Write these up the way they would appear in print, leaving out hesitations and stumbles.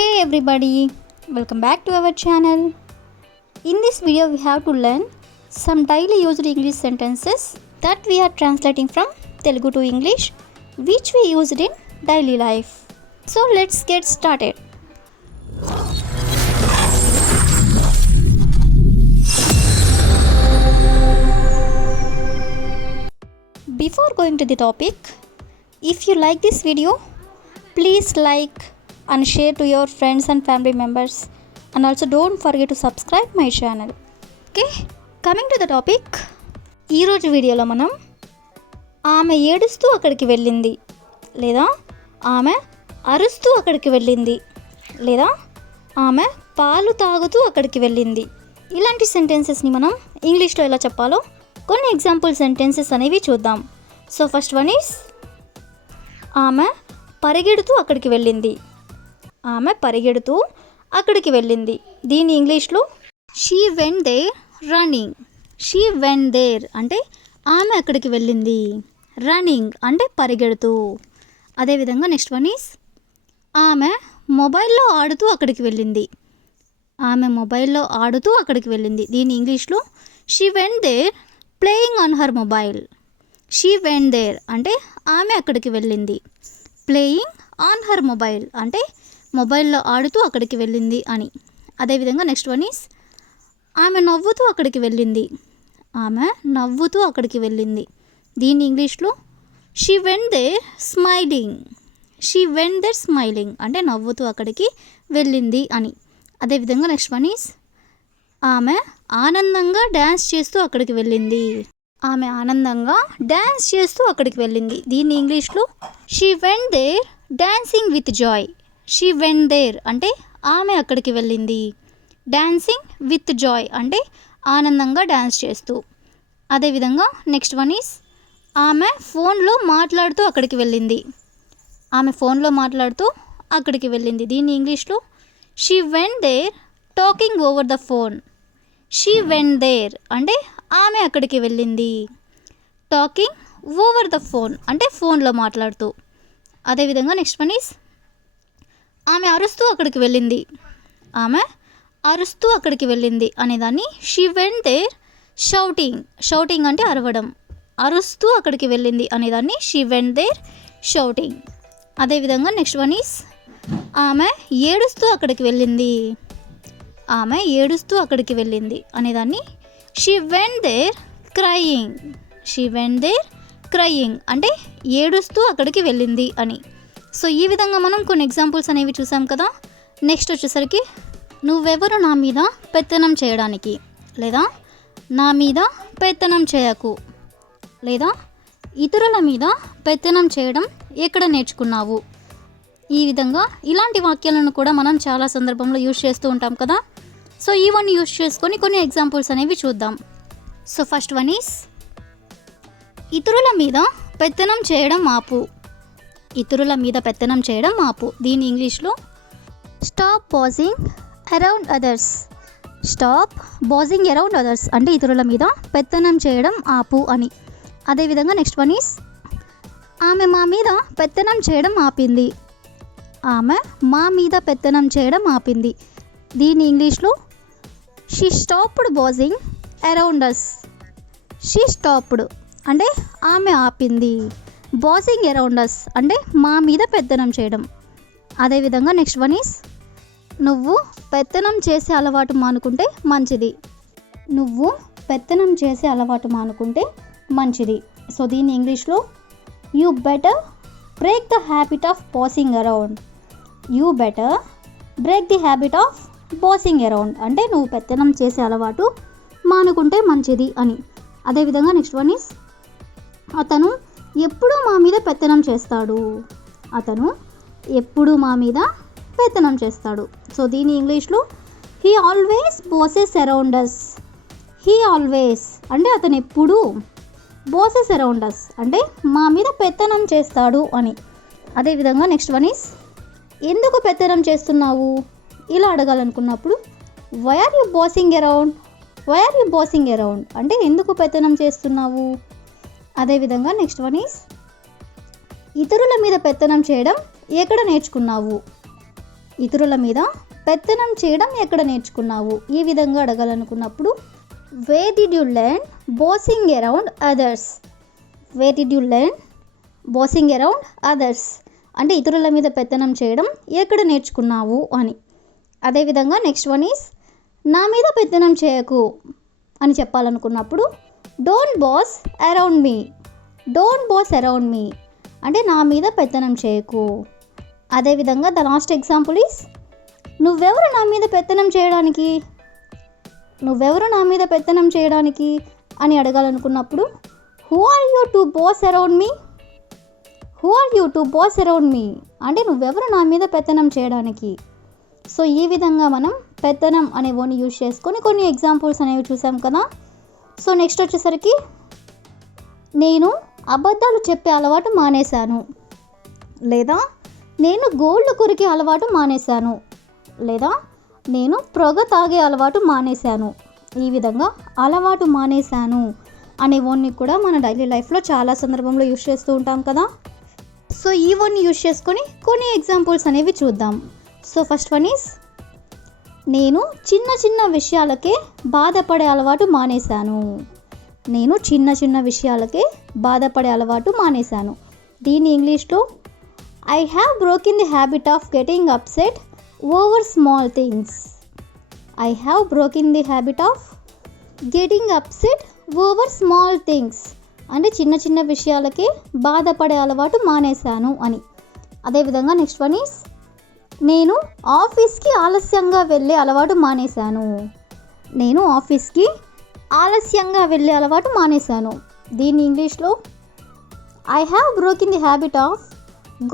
Hey everybody, welcome back to our channel. In this video we have to learn some daily used English sentences that we are translating from Telugu to English which we used in daily life. So let's get started. Before going to the topic, if you like this video, please like and share to your friends and family members, and also don't forget to subscribe my channel. Okay, coming to the topic, ఈ రోజు వీడియోలో మనం ఆమె ఏడుస్తూ అక్కడికి వెళ్ళింది, లేదా ఆమె అరుస్తూ అక్కడికి వెళ్ళింది, లేదా ఆమె పాలు తాగుతూ అక్కడికి వెళ్ళింది, ఇలాంటి సెంటెన్సెస్ని మనం ఇంగ్లీష్లో ఎలా చెప్పాలో కొన్ని ఎగ్జాంపుల్ సెంటెన్సెస్ అనేవి చూద్దాం. సో ఫస్ట్ వన్ ఈస్ ఆమె పరిగెడుతూ అక్కడికి వెళ్ళింది. ఆమె పరిగెడుతూ అక్కడికి వెళ్ళింది. దీని ఇంగ్లీష్లో she went there running. She went there అంటే ఆమె అక్కడికి వెళ్ళింది. రన్నింగ్ అంటే పరిగెడుతూ. అదేవిధంగా నెక్స్ట్ వన్ ఈస్ ఆమె మొబైల్లో ఆడుతూ అక్కడికి వెళ్ళింది. ఆమె మొబైల్లో ఆడుతూ అక్కడికి వెళ్ళింది. దీని ఇంగ్లీష్లో she went there playing on her mobile. She went there అంటే ఆమె అక్కడికి వెళ్ళింది. ప్లేయింగ్ ఆన్ హర్ మొబైల్ అంటే మొబైల్లో ఆడుతూ అక్కడికి వెళ్ళింది అని. అదేవిధంగా నెక్స్ట్ వన్ ఈస్ ఆమె నవ్వుతూ అక్కడికి వెళ్ళింది. ఆమె నవ్వుతూ అక్కడికి వెళ్ళింది. దీని ఇంగ్లీష్లో she went there smiling. She went there smiling అంటే నవ్వుతూ అక్కడికి వెళ్ళింది అని. అదేవిధంగా నెక్స్ట్ వన్ ఈస్ ఆమె ఆనందంగా డ్యాన్స్ చేస్తూ అక్కడికి వెళ్ళింది. ఆమె ఆనందంగా డ్యాన్స్ చేస్తూ అక్కడికి వెళ్ళింది. దీన్ని ఇంగ్లీష్లో she went there dancing with joy. She went there అంటే ఆమె అక్కడికి వెళ్ళింది. డాన్సింగ్ విత్ జాయ్ అంటే ఆనందంగా డ్యాన్స్ చేస్తూ. అదేవిధంగా నెక్స్ట్ వన్ ఈస్ ఆమె ఫోన్లో మాట్లాడుతూ అక్కడికి వెళ్ళింది. ఆమె ఫోన్లో మాట్లాడుతూ అక్కడికి వెళ్ళింది. దీన్ని ఇంగ్లీష్లో she went there talking over the phone. She went there అంటే ఆమె అక్కడికి వెళ్ళింది. టాకింగ్ ఓవర్ ద ఫోన్ అంటే ఫోన్లో మాట్లాడుతూ. అదేవిధంగా నెక్స్ట్ వన్ ఈస్ ఆమె అరుస్తూ అక్కడికి వెళ్ళింది. ఆమె అరుస్తూ అక్కడికి వెళ్ళింది అనేదాన్ని she went there shouting. Shouting అంటే అరవడం. అరుస్తూ అక్కడికి వెళ్ళింది అనేదాన్ని షీ వెంట్ దేర్ షౌటింగ్. అదేవిధంగా నెక్స్ట్ వన్ ఈస్ ఆమె ఏడుస్తూ అక్కడికి వెళ్ళింది. ఆమె ఏడుస్తూ అక్కడికి వెళ్ళింది అనేదాన్ని she went there crying. She went there crying అంటే ఏడుస్తూ అక్కడికి వెళ్ళింది అని. సో ఈ విధంగా మనం కొన్ని ఎగ్జాంపుల్స్ అనేవి చూసాం కదా. నెక్స్ట్ వచ్చేసరికి నువ్వెవరు నా మీద పెత్తనం చేయడానికి, లేదా నా మీద పెత్తనం చేయకు, లేదా ఇతరుల మీద పెత్తనం చేయడం ఎక్కడ నేర్చుకున్నావు. ఈ విధంగా ఇలాంటి వాక్యాలను కూడా మనం చాలా సందర్భంలో యూజ్ చేస్తూ ఉంటాం కదా. సో ఇవన్నీ యూజ్ చేసుకొని కొన్ని ఎగ్జాంపుల్స్ అనేవి చూద్దాం. సో ఫస్ట్ వన్ ఈస్ ఇతరుల మీద పెత్తనం చేయడం ఆపు. ఇతరుల మీద పెత్తనం చేయడం ఆపు. దీని ఇంగ్లీష్లో stop bossing around others. Stop bossing around others అంటే ఇతరుల మీద పెత్తనం చేయడం ఆపు అని. అదేవిధంగా నెక్స్ట్ వన్ ఈస్ ఆమె మా మీద పెత్తనం చేయడం ఆపింది. ఆమె మా మీద పెత్తనం చేయడం ఆపింది. దీని ఇంగ్లీష్లో she stopped bossing around us. She stopped అంటే ఆమె ఆపింది. బాజింగ్ అరౌండ్ అస్ అంటే మా మీద పెత్తనం చేయడం. అదేవిధంగా నెక్స్ట్ వన్ ఈస్ నువ్వు పెత్తనం చేసే అలవాటు మానుకుంటే మంచిది. నువ్వు పెత్తనం చేసే అలవాటు మానుకుంటే మంచిది. సో దీని ఇంగ్లీష్లో you better break the habit of bossing around. You better break the habit of bossing around అంటే నువ్వు పెత్తనం చేసే అలవాటు మానుకుంటే మంచిది అని. అదేవిధంగా నెక్స్ట్ వన్ ఈస్ అతను ఎప్పుడూ మా మీద పెత్తనం చేస్తాడు. అతను ఎప్పుడూ మా మీద పెత్తనం చేస్తాడు. సో దీని ఇంగ్లీష్లో he always bosses around us. He always అంటే అతను ఎప్పుడూ, బాసెస్ అరౌండ్ అస్ అంటే మా మీద పెత్తనం చేస్తాడు అని. అదేవిధంగా నెక్స్ట్ వన్ ఈస్ ఎందుకు పెత్తనం చేస్తున్నావు ఇలా అడగాలనుకున్నప్పుడు why are you bossing around. Why are you bossing around అంటే ఎందుకు పెత్తనం చేస్తున్నావు. అదేవిధంగా నెక్స్ట్ వన్ ఈస్ ఇతరుల మీద పెత్తనం చేయడం ఎక్కడ నేర్చుకున్నావు. ఇతరుల మీద పెత్తనం చేయడం ఎక్కడ నేర్చుకున్నావు? ఈ విధంగా అడగాలనుకున్నప్పుడు where did you learn bossing around others? Where did you learn bossing around others అంటే ఇతరుల మీద పెత్తనం చేయడం ఎక్కడ నేర్చుకున్నావు అని. అదేవిధంగా నెక్స్ట్ వన్ ఈస్ నా మీద పెత్తనం చేయకు అని చెప్పాలనుకున్నప్పుడు don't boss around me. Don't boss around me అంటే నా మీద పెత్తనం చేయకు. అదేవిధంగా ద లాస్ట్ ఎగ్జాంపుల్ ఈస్ నువ్వెవరు నా మీద పెత్తనం చేయడానికి? నువ్వెవరు నా మీద పెత్తనం చేయడానికి అని అడగాలనుకున్నప్పుడు who are you to boss around me? Who are you to boss around me అంటే నువ్వెవరు నా మీద పెత్తనం చేయడానికి. సో ఈ విధంగా మనం పెత్తనం అనే వర్డ్ని యూజ్ చేసుకొని కొన్ని ఎగ్జాంపుల్స్ అనేవి చూసాం కదా. సో నెక్స్ట్ వచ్చేసరికి నేను అబద్ధాలు చెప్పే అలవాటు మానేశాను, లేదా నేను గోల్డ్ కొరికే అలవాటు మానేశాను, లేదా నేను పొగ తాగే అలవాటు మానేశాను. ఈ విధంగా అలవాటు మానేశాను అనే వర్డ్ని కూడా మన డైలీ లైఫ్లో చాలా సందర్భంలో యూజ్ చేస్తూ ఉంటాం కదా. సో ఈ వర్డ్ని యూజ్ చేసుకొని కొన్ని ఎగ్జాంపుల్స్ అనేవి చూద్దాం. సో ఫస్ట్ వన్ ఈస్ నేను చిన్న చిన్న విషయాలకే బాధపడే అలవాటు మానేశాను. నేను చిన్న చిన్న విషయాలకే బాధపడే అలవాటు మానేశాను. దీని ఇంగ్లీష్లో I have broken the habit of getting upset over small things. I have broken the habit of getting upset over small things అంటే చిన్న చిన్న విషయాలకే బాధపడే అలవాటు మానేశాను అని. అదేవిధంగా నెక్స్ట్ వన్ ఈస్ నేను ఆఫీస్కి ఆలస్యంగా వెళ్ళే అలవాటు మానేశాను. నేను ఆఫీస్కి ఆలస్యంగా వెళ్ళే అలవాటు మానేశాను. దీన్ని ఇంగ్లీష్లో I have broken the habit of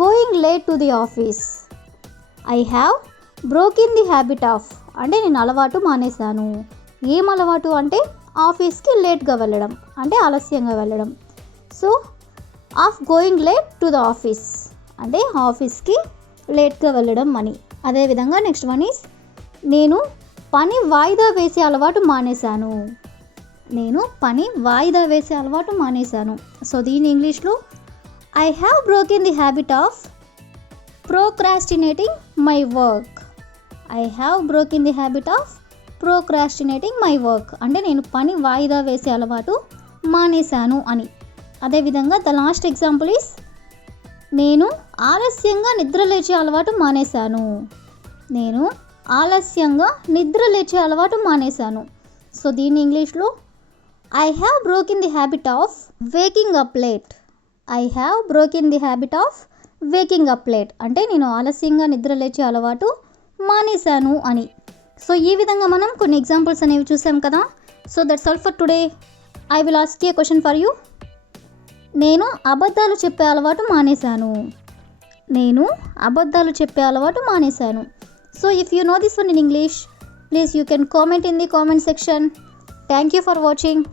going late to the office. I have broken the habit of అంటే నేను అలవాటు మానేశాను. ఏం అలవాటు అంటే ఆఫీస్కి లేట్గా వెళ్ళడం అంటే ఆలస్యంగా వెళ్ళడం. So of going late to the office అంటే ఆఫీస్కి లేట్గా వెళ్ళడం అని. అదేవిధంగా నెక్స్ట్ వన్ ఈస్ నేను పని వాయిదా వేసే అలవాటు మానేశాను. నేను పని వాయిదా వేసే అలవాటు మానేశాను. సో దీని ఇంగ్లీష్లో I have broken the habit of procrastinating my work. I have broken the habit of procrastinating my work అంటే నేను పని వాయిదా వేసే అలవాటు మానేశాను అని. అదేవిధంగా ద లాస్ట్ ఎగ్జాంపుల్ ఈస్ నేను ఆలస్యంగా నిద్ర లేచే అలవాటు మానేశాను. నేను ఆలస్యంగా నిద్ర లేచే అలవాటు మానేశాను. సో దీని ఇంగ్లీష్లో I have broken the habit of waking up late. I have broken the habit of waking up late అంటే నేను ఆలస్యంగా నిద్ర లేచే అలవాటు మానేశాను అని. సో ఈ విధంగా మనం కొన్ని ఎగ్జాంపుల్స్ అనేవి చూసాం కదా. So that's all for today. I will ask a question for you. నేను అబద్ధాలు చెప్పే అలవాటు మానేశాను. నేను అబద్ధాలు చెప్పే అలవాటు మానేశాను. So if you know this one in English, please you can comment in the comment section. Thank you for watching.